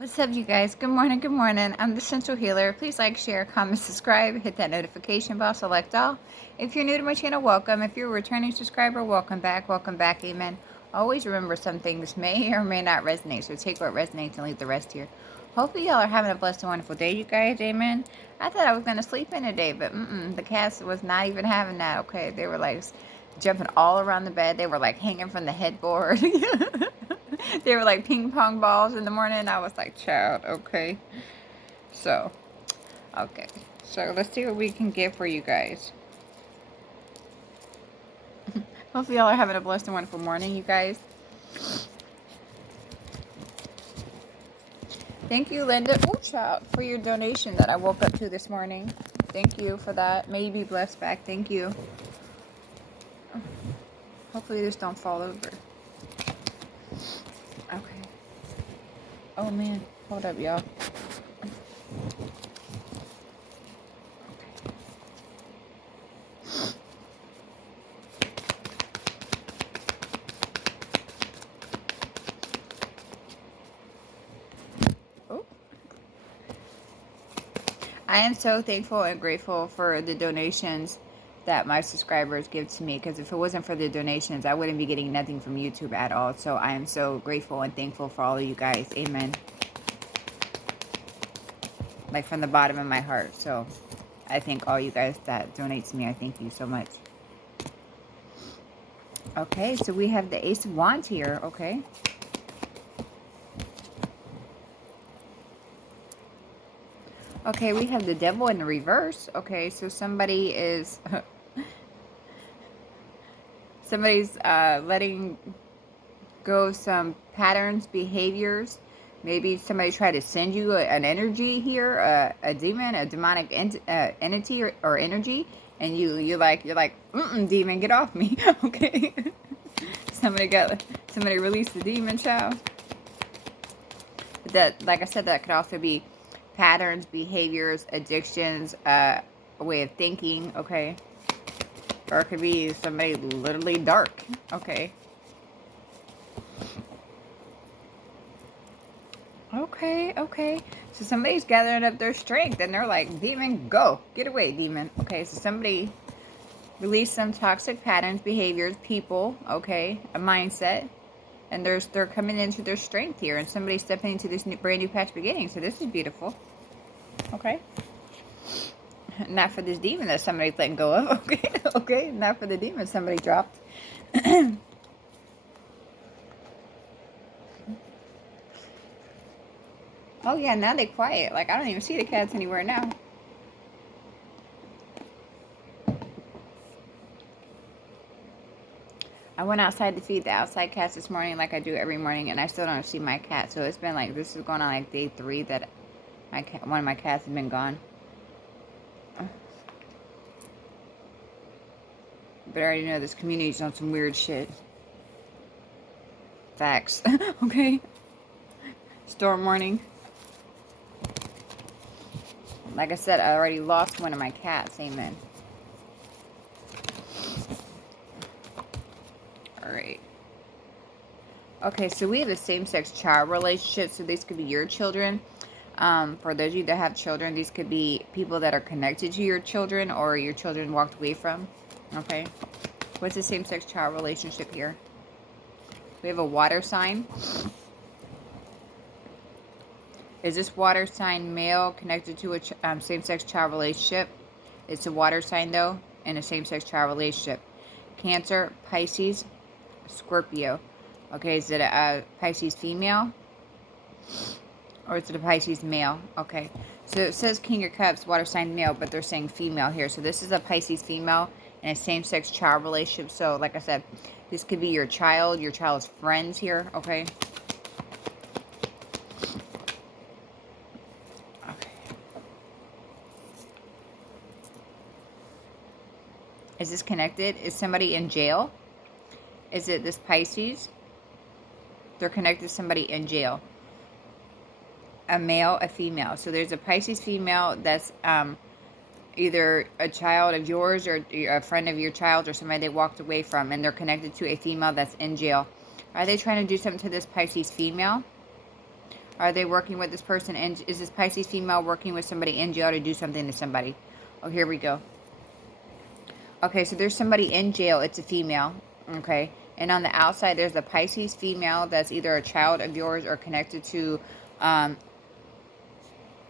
What's up, you guys? Good morning, good morning. I'm the Central Healer. Please like, share, comment, subscribe, hit that notification bell, select all. If you're new to my channel, welcome. If you're a returning subscriber, welcome back, amen. Always remember some things may or may not resonate, so take what resonates and leave the rest here. Hopefully y'all are having a blessed and wonderful day, you guys, amen. I thought I was going to sleep in today, but the cats was not even having that, okay? They were like jumping all around the bed. They were like hanging from the headboard. They were like ping pong balls in the morning. I was like, child, okay. So, okay. So let's see what we can get for you guys. Hopefully y'all are having a blessed and wonderful morning, you guys. Thank you, Linda. Oh, child, for your donation that I woke up to this morning. Thank you for that. May you be blessed back. Thank you. Hopefully this don't fall over. Okay. Oh, man. Hold up, y'all. I am so thankful and grateful for the donations that my subscribers give to me, because if it wasn't for the donations, I wouldn't be getting nothing from YouTube at all. So I am so grateful and thankful for all of you guys. Amen. Like from the bottom of my heart. So I thank all you guys that donate to me. I thank you so much. Okay, so we have the Ace of Wands here. Okay. Okay, we have the Devil in the reverse. Okay, so somebody is... somebody's letting go of some patterns, behaviors. Maybe somebody tried to send you an energy here, a demon, a demonic entity or energy, and you're like, demon, get off me. Okay. Somebody released the demon, child. That, like I said, that could also be patterns, behaviors, addictions, a way of thinking. Okay. Or it could be somebody literally dark. Okay. Okay. So somebody's gathering up their strength and they're like, demon, go. Get away, demon. Okay, so somebody released some toxic patterns, behaviors, people, okay, a mindset. And they're coming into their strength here. And somebody's stepping into this brand new patch beginning. So this is beautiful. Okay. Not for this demon that somebody's letting go of. Okay. Okay. Not for the demon somebody dropped. Oh, yeah, now they quiet. Like, I don't even see the cats anywhere now. I went outside to feed the outside cats this morning like I do every morning, and I still don't see my cat. So it's been like, this is going on like day 3 that one of my cats has been gone. But I already know this community's on some weird shit. Facts. Okay. Storm warning. Like I said, I already lost one of my cats. Amen. Alright. Okay, so we have a same-sex child relationship. So these could be your children. For those of you that have children, these could be people that are connected to your children or your children walked away from. Okay. What's the same-sex child relationship here? We have a water sign. Is this water sign male connected to a same-sex child relationship? It's a water sign, though, in a same-sex child relationship. Cancer, Pisces, Scorpio. Okay, is it a Pisces female? Or is it a Pisces male? Okay. So it says King of Cups, water sign male, but they're saying female here. So this is a Pisces female in a same-sex child relationship. So, like I said, this could be your child's friends here, okay? Is this connected? Is somebody in jail? Is it this Pisces? They're connected to somebody in jail. A male, a female. So there's a Pisces female that's either a child of yours or a friend of your child or somebody they walked away from, and they're connected to a female that's in jail. Are they trying to do something to this Pisces female? Are they working with this person? And is this Pisces female working with somebody in jail to do something to somebody? Oh, here we go. Okay, so there's somebody in jail. It's a female. Okay. And on the outside, there's a Pisces female that's either a child of yours or connected to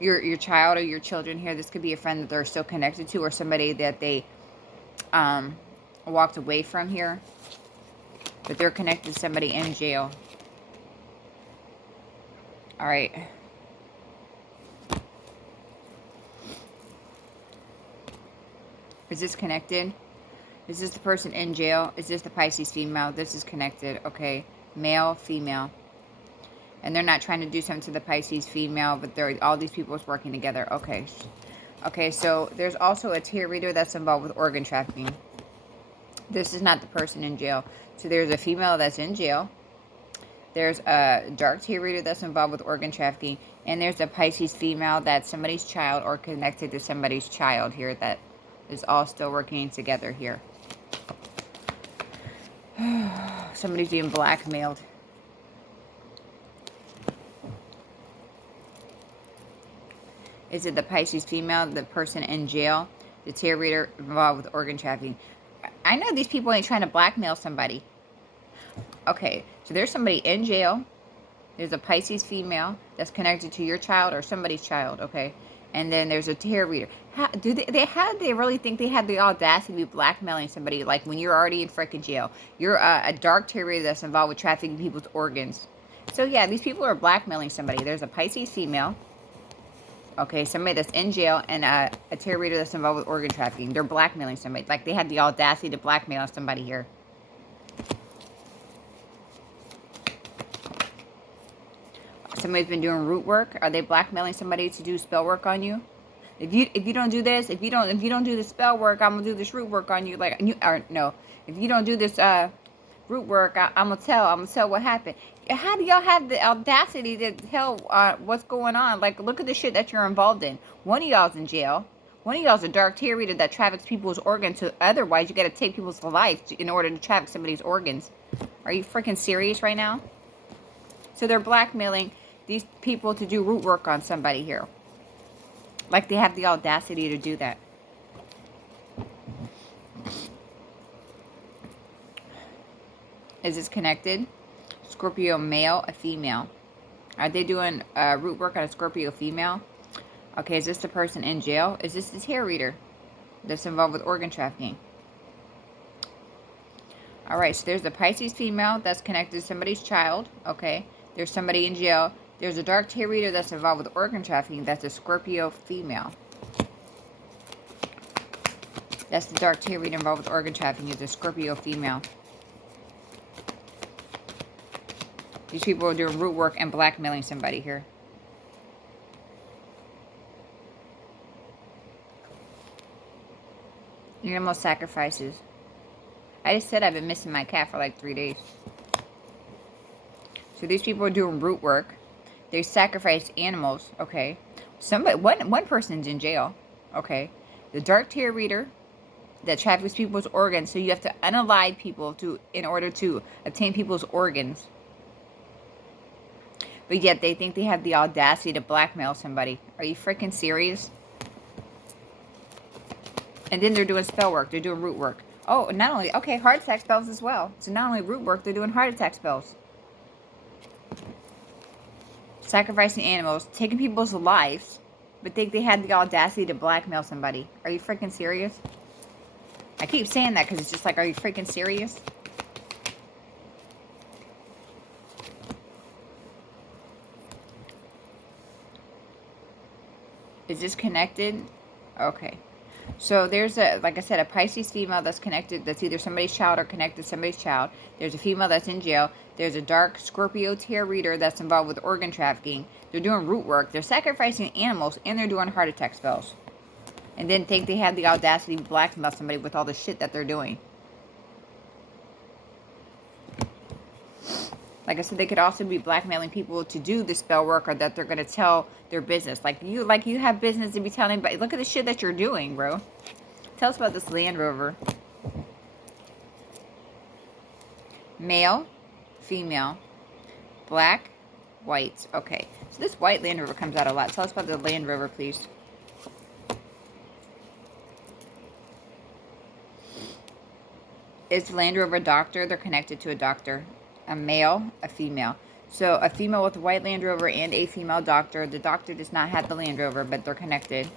your child or your children here. This could be a friend that they're still connected to, or somebody that they walked away from here. But they're connected to somebody in jail. All right. Is this connected? Is this the person in jail? Is this the Pisces female? This is connected. Okay. Male, female. And they're not trying to do something to the Pisces female, but they're all these people is working together. Okay. Okay, so there's also a tarot reader that's involved with organ trafficking. This is not the person in jail. So there's a female that's in jail. There's a dark tarot reader that's involved with organ trafficking. And there's a Pisces female that's somebody's child or connected to somebody's child here that is all still working together here. Somebody's being blackmailed. Is it the Pisces female, the person in jail, the tarot reader involved with organ trafficking? I know these people ain't trying to blackmail somebody. Okay, so there's somebody in jail. There's a Pisces female that's connected to your child or somebody's child, okay? And then there's a tarot reader. How do they really think they had the audacity to be blackmailing somebody, like when you're already in freaking jail? You're a dark tarot reader that's involved with trafficking people's organs. So yeah, these people are blackmailing somebody. There's a Pisces female. Okay, somebody that's in jail and a tarot reader that's involved with organ trafficking. They're blackmailing somebody. Like they had the audacity to blackmail somebody here. Somebody's been doing root work. Are they blackmailing somebody to do spell work on you? If you don't do this, if you don't do the spell work, I'm gonna do this root work on you. Like you or no, if you don't do this root work, I'm gonna tell what happened. How do y'all have the audacity to tell what's going on? Like, look at the shit that you're involved in. One of y'all's in jail. One of y'all's a dark tarot reader that traffics people's organs. So otherwise, you got to take people's life in order to traffic somebody's organs. Are you freaking serious right now? So they're blackmailing these people to do root work on somebody here. Like they have the audacity to do that. Is this connected? Scorpio male, a female. Are they doing root work on a Scorpio female? Okay, is this the person in jail? Is this the tarot reader that's involved with organ trafficking? Alright, so there's a Pisces female that's connected to somebody's child. Okay, there's somebody in jail. There's a dark tarot reader that's involved with organ trafficking. That's a Scorpio female. That's the dark tarot reader involved with organ trafficking. Is a Scorpio female. These people are doing root work and blackmailing somebody here. Animal sacrifices. I just said I've been missing my cat for like 3 days. So these people are doing root work. They sacrifice animals. Okay. One person's in jail. Okay. The dark tarot reader that traffics people's organs. So you have to unalive people in order to obtain people's organs. But yet they think they have the audacity to blackmail somebody. Are you freaking serious? And then they're doing spell work. They're doing root work. Oh, not only... Okay, heart attack spells as well. So not only root work, they're doing heart attack spells. Sacrificing animals. Taking people's lives. But think they had the audacity to blackmail somebody. Are you freaking serious? I keep saying that because it's just like, are you freaking serious? Is this connected? Okay. So there's like I said, a Pisces female that's connected, that's either somebody's child or connected to somebody's child. There's a female that's in jail. There's a dark Scorpio tarot reader that's involved with organ trafficking. They're doing root work. They're sacrificing animals, and they're doing heart attack spells. And then think they have the audacity to blackmail somebody with all the shit that they're doing. Like I said, they could also be blackmailing people to do the spell work, or that they're going to tell their business. Like you have business to be telling anybody. Look at the shit that you're doing, bro. Tell us about this Land Rover. Male, female, black, White. Okay. So this white Land Rover comes out a lot. Tell us about the Land Rover, please. Is the Land Rover a doctor? They're connected to a doctor. A male, a female. So a female with a white Land Rover and a female doctor. The doctor does not have the Land Rover, but they're connected.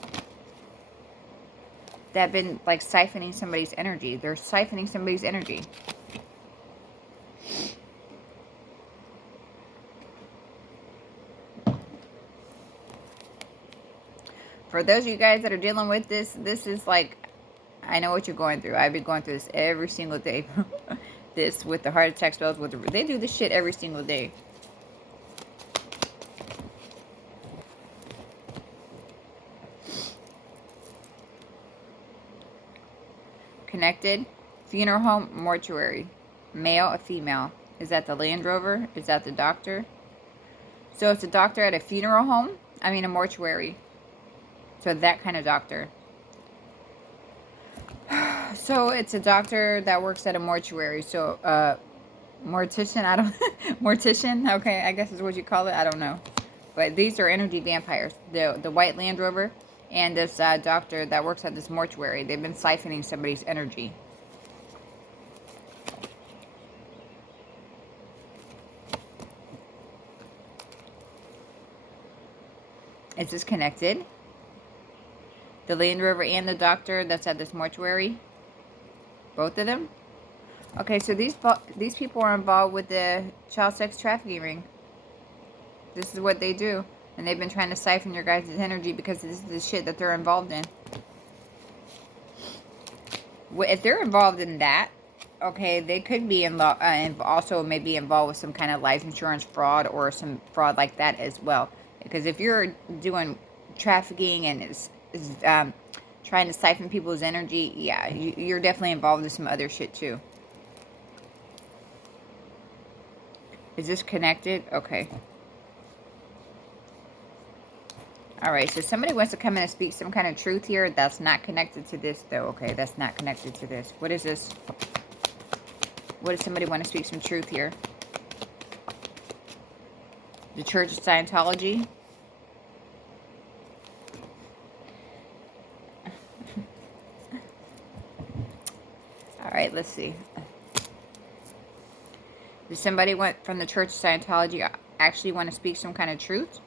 They've been like siphoning somebody's energy. They're siphoning somebody's energy. For those of you guys that are dealing with this, this is like, I know what you're going through. I've been going through this every single day. This with the heart attack spells, they do this shit every single day. Connected. Funeral home, mortuary. Male, a female. Is that the Land Rover? Is that the doctor? So it's a doctor at a funeral home? I mean a mortuary. So that kind of doctor. So it's a doctor that works at a mortuary. So mortician, I don't mortician, okay, I guess is what you call it. I don't know. But these are energy vampires. The white Land Rover and this doctor that works at this mortuary. They've been siphoning somebody's energy. Is this connected? The Land Rover and the doctor that's at this mortuary? Both of them? Okay, so these people are involved with the child sex trafficking ring. This is what they do. And they've been trying to siphon your guys' energy because this is the shit that they're involved in. If they're involved in that, okay, they could be also maybe involved with some kind of life insurance fraud or some fraud like that as well. Because if you're doing trafficking and trying to siphon people's energy, yeah, you're definitely involved with some other shit too. Is this connected? Okay. Alright, so somebody wants to come in and speak some kind of truth here. That's not connected to this, though. Okay, that's not connected to this. What is this? What does somebody want to speak some truth here? The Church of Scientology? Alright, let's see. Does somebody from the Church of Scientology actually want to speak some kind of truth?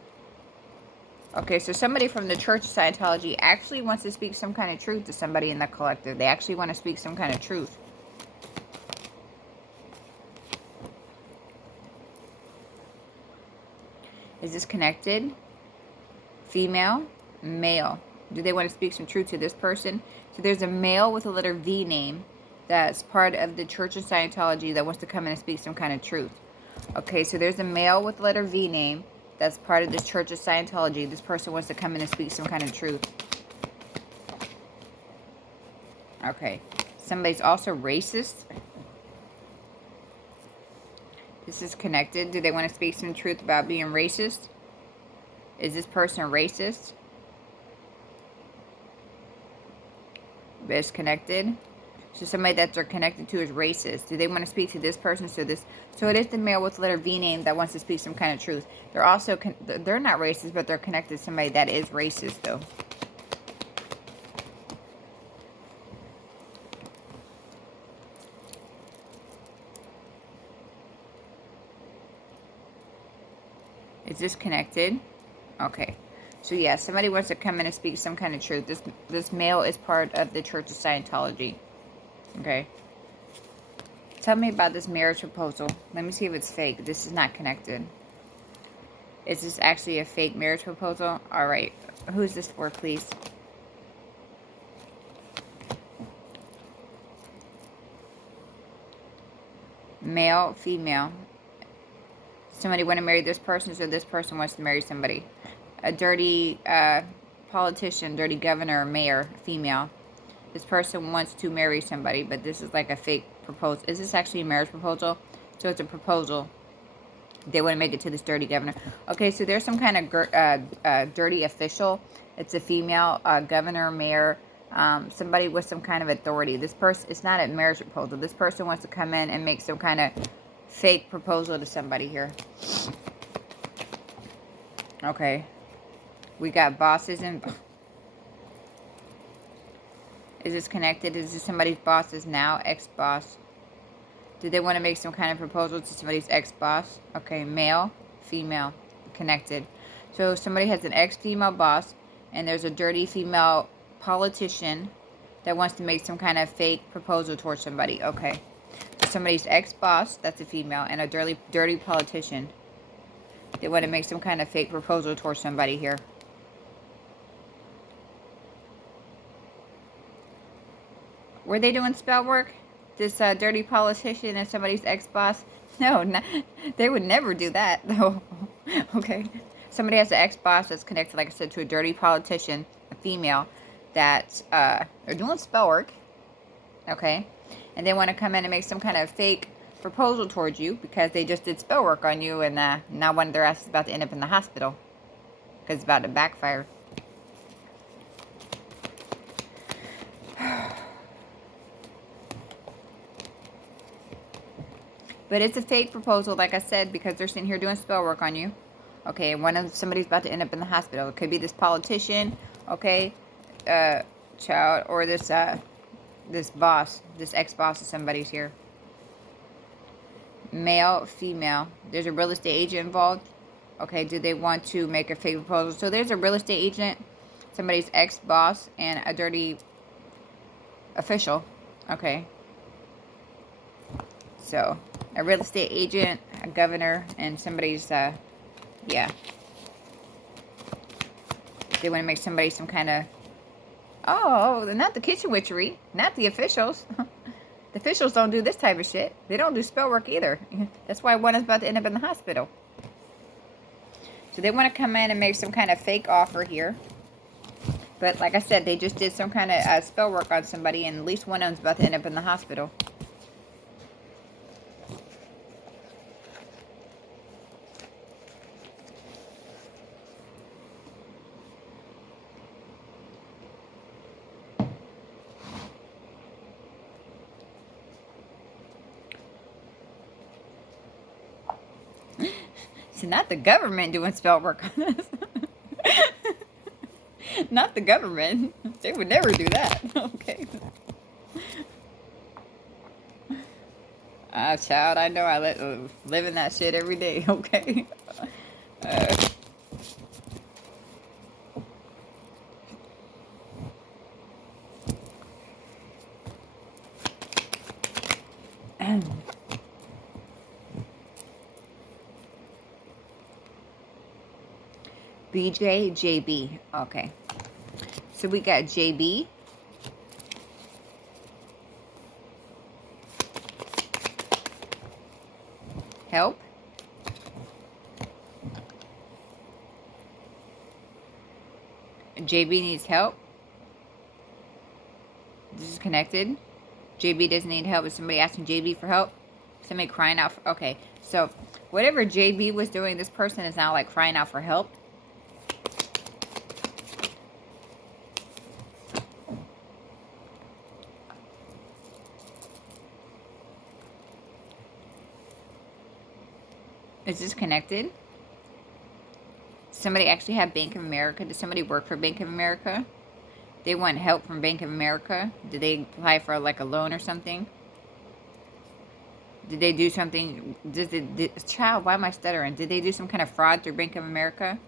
Okay, so somebody from the Church of Scientology actually wants to speak some kind of truth to somebody in the collective. They actually want to speak some kind of truth. Is this connected? Female? Male. Do they want to speak some truth to this person? So there's a male with a letter V name that's part of the Church of Scientology that wants to come in and speak some kind of truth. Okay, so there's a male with letter V name that's part of the Church of Scientology. This person wants to come in and speak some kind of truth. Okay. Somebody's also racist. This is connected. Do they want to speak some truth about being racist? Is this person racist? It's connected. So somebody that they're connected to is racist. Do they want to speak to this person? So it is the male with the letter V name that wants to speak some kind of truth. They're also, they're not racist, but they're connected to somebody that is racist, though. Is this connected? Okay. So yeah, somebody wants to come in and speak some kind of truth. This male is part of the Church of Scientology. Okay. Tell me about this marriage proposal. Let me see if it's fake. This is not connected. Is this actually a fake marriage proposal? Alright. Who's this for, please? Male, female. Somebody want to marry this person, so this person wants to marry somebody. A dirty politician, dirty governor, mayor, female. This person wants to marry somebody, but this is like a fake proposal. Is this actually a marriage proposal? So it's a proposal. They want to make it to this dirty governor. Okay, so there's some kind of dirty official. It's a female governor, mayor, somebody with some kind of authority. This person, it's not a marriage proposal. This person wants to come in and make some kind of fake proposal to somebody here. Okay. We got bosses and... Is this connected? Is this somebody's boss's now? Ex-boss. Did they want to make some kind of proposal to somebody's ex-boss? Okay, male, female, connected. So somebody has an ex-female boss, and there's a dirty female politician that wants to make some kind of fake proposal towards somebody. Okay. Somebody's ex-boss, that's a female, and a dirty politician. They want to make some kind of fake proposal towards somebody here. Were they doing spell work? This dirty politician and somebody's ex-boss? No, they would never do that. No. Okay. Somebody has an ex-boss that's connected, like I said, to a dirty politician, a female, that are doing spell work. Okay. And they want to come in and make some kind of fake proposal towards you because they just did spell work on you, and now one of their asses is about to end up in the hospital because it's about to backfire. But it's a fake proposal, like I said, because they're sitting here doing spell work on you. Okay, somebody's about to end up in the hospital. It could be this politician, okay, child, or this boss, this ex-boss of somebody's here. Male, female. There's a real estate agent involved. Okay, do they want to make a fake proposal? So there's a real estate agent, somebody's ex-boss, and a dirty official. Okay. So, a real estate agent, a governor, and somebody's, yeah. They want to make somebody some kind of, oh, not the kitchen witchery, not the officials. The officials don't do this type of shit. They don't do spell work either. That's why one is about to end up in the hospital. So they want to come in and make some kind of fake offer here. But like I said, they just did some kind of spell work on somebody, and at least one of them's about to end up in the hospital. So not the government doing spell work on us. Not the government. They would never do that. Okay. Child, I know I live in that shit every day. Okay. BJ, JB. Okay. So we got JB. Help. JB needs help. This is connected. JB doesn't need help. Is somebody asking JB for help? Somebody crying out for... Okay. So whatever JB was doing, this person is now like crying out for help. Is this connected? Somebody actually had Bank of America. Did somebody work for Bank of America? They want help from Bank of America. Did they apply for like a loan or something? Did they do something? Child, why am I stuttering? Did they do some kind of fraud through Bank of America?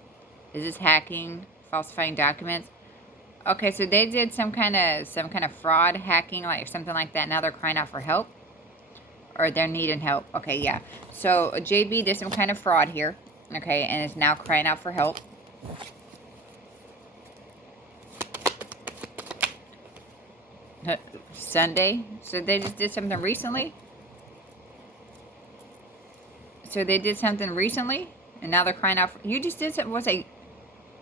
Is this hacking, falsifying documents? Okay, so they did some kind of fraud, hacking, like something like that. Now they're crying out for help. Or they're needing help. Okay, yeah. So JB did some kind of fraud here. Okay, and is now crying out for help. Sunday. So they just did something recently? So they did something recently? And now they're crying out for... You just did something...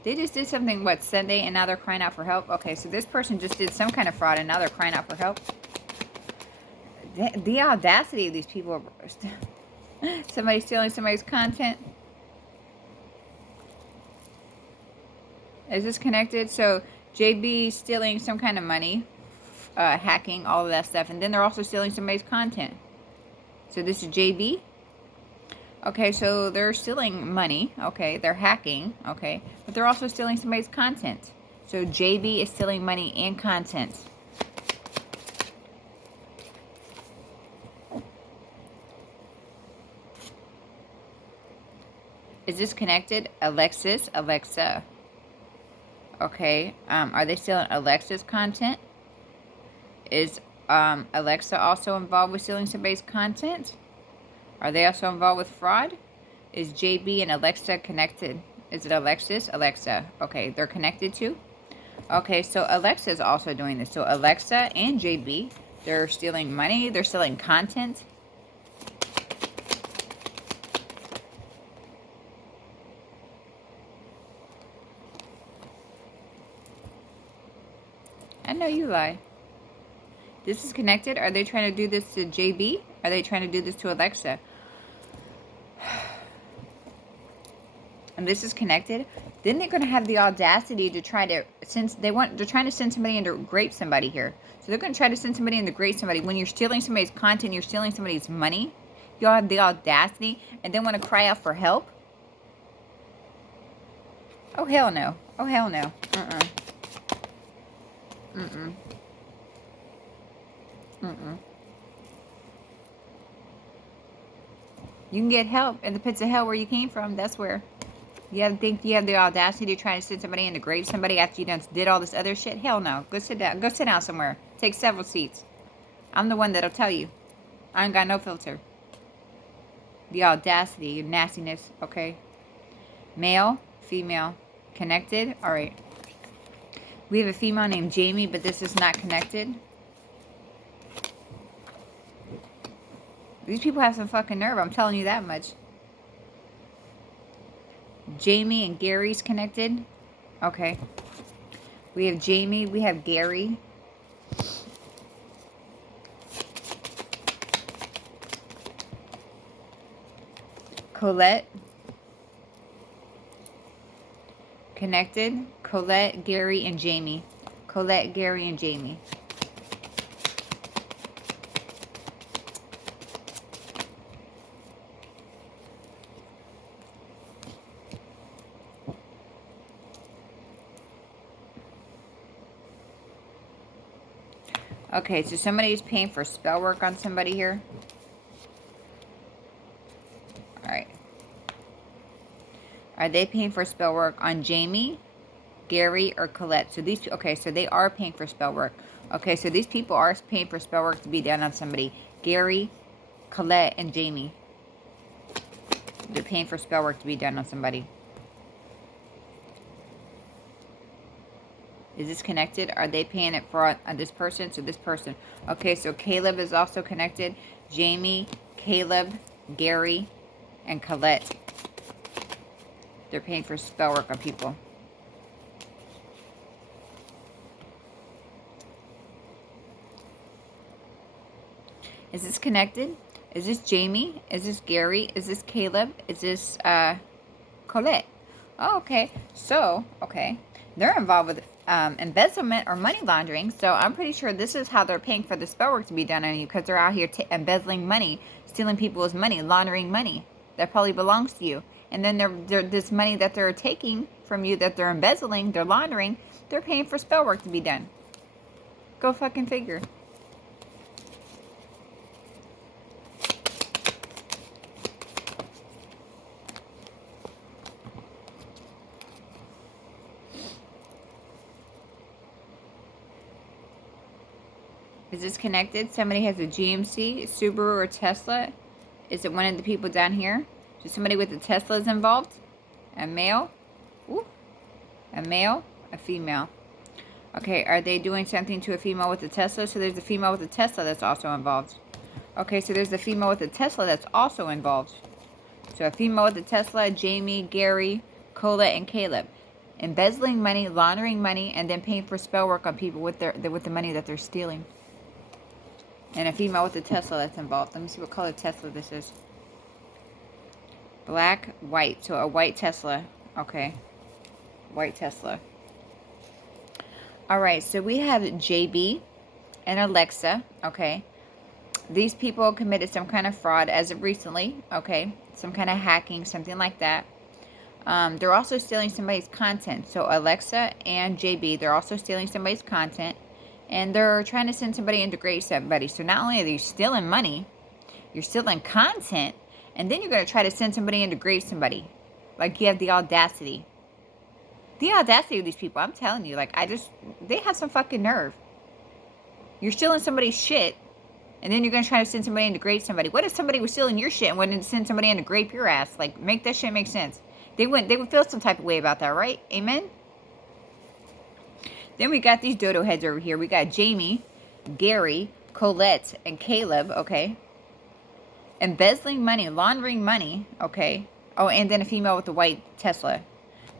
They just did something, what, Sunday, and now they're crying out for help? Okay, so this person just did some kind of fraud, and now they're crying out for help? The audacity of these people. Somebody stealing somebody's content. Is this connected? So JB stealing some kind of money, hacking, all of that stuff, and then they're also stealing somebody's content. So this is JB. Okay, so they're stealing money. Okay, they're hacking. Okay, but they're also stealing somebody's content. So JB is stealing money and content. Is this connected? Alexis, Alexa. Okay, are they stealing Alexa's content? Is Alexa also involved with stealing somebody's content? Are they also involved with fraud? Is JB and Alexa connected? Is it Alexis? Alexa. Okay, they're connected too? Okay, so Alexa is also doing this. So Alexa and JB, they're stealing money. They're stealing content. I know you lie. This is connected. Are they trying to do this to JB? Are they trying to do this to Alexa? And this is connected. Then they're going to have the audacity to try to, since they're trying to send somebody in to grape somebody here. So they're going to try to send somebody in to grape somebody. When you're stealing somebody's content, you're stealing somebody's money. Y'all have the audacity and then want to cry out for help. Oh, hell no. Oh, hell no. You can get help in the pits of hell where you came from. That's where. You think you have the audacity to try to send somebody in to grave somebody after you done did all this other shit? Hell no. Go sit down. Go sit down somewhere. Take several seats. I'm the one that'll tell you. I ain't got no filter. The audacity, your nastiness, okay? Male, female, connected. All right. We have a female named Jamie, but this is not connected. These people have some fucking nerve. I'm telling you that much. Jamie and Gary's connected. Okay. We have Jamie. We have Gary. Colette. Connected. Colette, Gary, and Jamie. Colette, Gary, and Jamie. Okay, so somebody is paying for spell work on somebody here. Alright. Are they paying for spell work on Jamie, Gary, or Colette? So these, okay, so they are paying for spell work. Okay, so these people are paying for spell work to be done on somebody. Gary, Colette, and Jamie. They're paying for spell work to be done on somebody. Is this connected? Are they paying it for this person? So this person. Okay, so Caleb is also connected. Jamie, Caleb, Gary, and Colette. They're paying for spell work on people. Is this connected? Is this Jamie? Is this Gary? Is this Caleb? Is this Colette? Oh, okay. So, okay. They're involved with embezzlement or money laundering. So I'm pretty sure this is how they're paying for the spell work to be done on you, because they're out here embezzling money, stealing people's money, laundering money that probably belongs to you. And then they're this money that they're taking from you, that they're embezzling, they're laundering, they're paying for spell work to be done. Go fucking figure. Is this connected? Somebody has a GMC, Subaru, or Tesla. Is it one of the people down here? Is somebody with a Tesla is involved? A male? Ooh. A male? A female. Okay, are they doing something to a female with a Tesla? So there's a female with a Tesla that's also involved. Okay, so there's a female with a Tesla that's also involved. So a female with a Tesla, Jamie, Gary, Colette, and Caleb. Embezzling money, laundering money, and then paying for spell work on people with the money that they're stealing. And a female with a Tesla that's involved. Let me see what color Tesla this is. Black, white. So a white Tesla. Okay. White Tesla. Alright, so we have JB and Alexa. Okay. These people committed some kind of fraud as of recently, okay? Some kind of hacking, something like that. They're also stealing somebody's content. So Alexa and JB, they're also stealing somebody's content. And they're trying to send somebody and degrade somebody. So not only are you stealing money, you're stealing content, and then you're going to try to send somebody and degrade somebody. Like, you have the audacity. The audacity of these people, I'm telling you. Like, they have some fucking nerve. You're stealing somebody's shit, and then you're going to try to send somebody and degrade somebody. What if somebody was stealing your shit and wanted to send somebody and degrade your ass? Like, make that shit make sense. They would feel some type of way about that, right? Amen? Then we got these dodo heads over here. We got Jamie, Gary, Colette, and Caleb, okay? Embezzling money, laundering money, okay? Oh, and then a female with a white Tesla.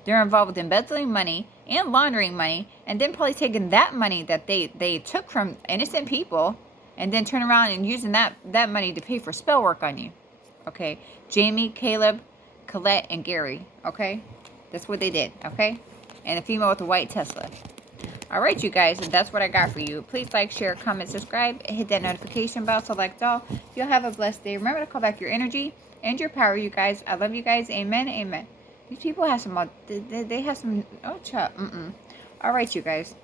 They're involved with embezzling money and laundering money, and then probably taking that money that they took from innocent people, and then turn around and using that money to pay for spell work on you, okay? Jamie, Caleb, Colette, and Gary, okay? That's what they did, okay? And a female with a white Tesla. All right, you guys, and that's what I got for you. Please like, share, comment, subscribe, hit that notification bell, select all. You'll have a blessed day. Remember to call back your energy and your power, you guys. I love you guys. Amen, amen. These people have some, they have some, oh, chop, All right, you guys.